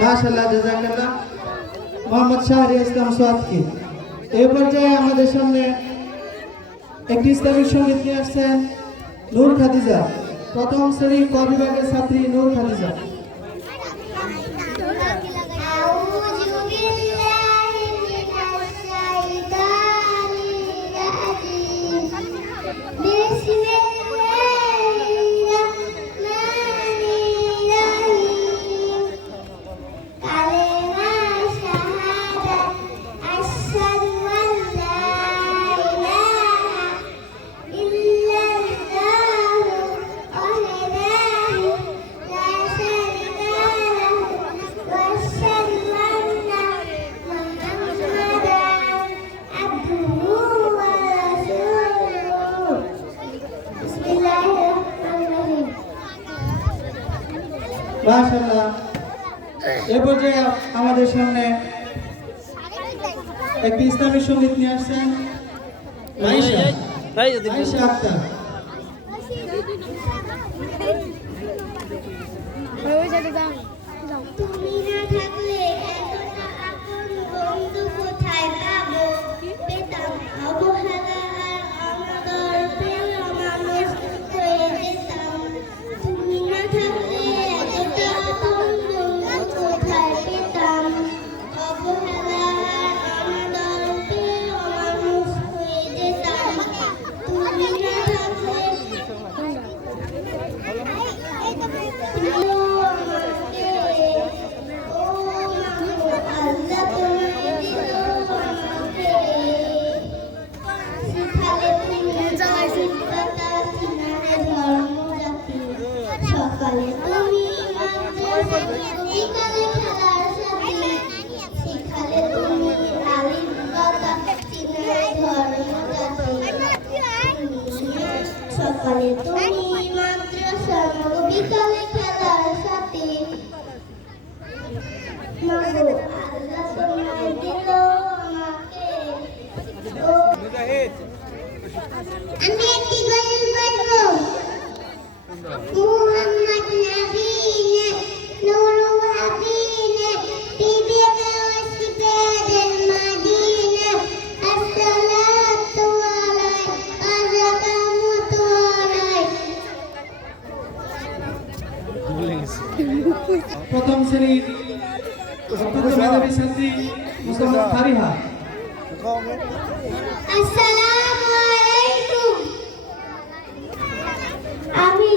মাশাআল্লাহ, জাযাকাল্লাহ মোহাম্মদ শাহরি ইসলাম সোয়াদকে। এই পর্যায়ে আমাদের সামনে একটি ইসলামিক সঙ্গীত নিয়ে আসছেন নূর খাদিজা, প্রথম শ্রেণী ক বিভাগের ছাত্রী নূর খাদিজা। মাশাআল্লাহ, এই পর্যায়ে আমাদের সামনে একটি ইসলামিক সঙ্গীত নিয়ে আসছেন আয়েশা আক্তার। তুমি না থাকলে এতটা আপন বন্ধু কোথায় পাবো, পেতাম অবহেলা আর অনাদর পেয়ে মানুষ হয়ে যেতাম। তুমি না থাকলে এতটা আপন বন্ধু কোথায় পেতাম, অবহেলা আর অনাদর পেয়ে মানুষ হয়ে যেতাম। তুমি না থাকলে সকালে তুমি বিকালে খেলার সাথে শিখালে তুমি আলিমতা চিনারে ধর্ম জাতি। সকালে তুমি মাদ্রাসা বিকালে খেলার সাথে মাগো আল্লাহ তোমায় দিল আমাকে। আমি একটি গজল পড়বো। মুহাম্মদ নবী ने नूर वहबी ने बीबी गौस मदीना अस्सलातु अलैहि वसल्लमतु अलैहि। প্রথম শ্রেণীর অত্যন্ত মেধাবী ছাত্রী মুস্তাফা ফারিহা। আসসালামু আলাইকুম। আমি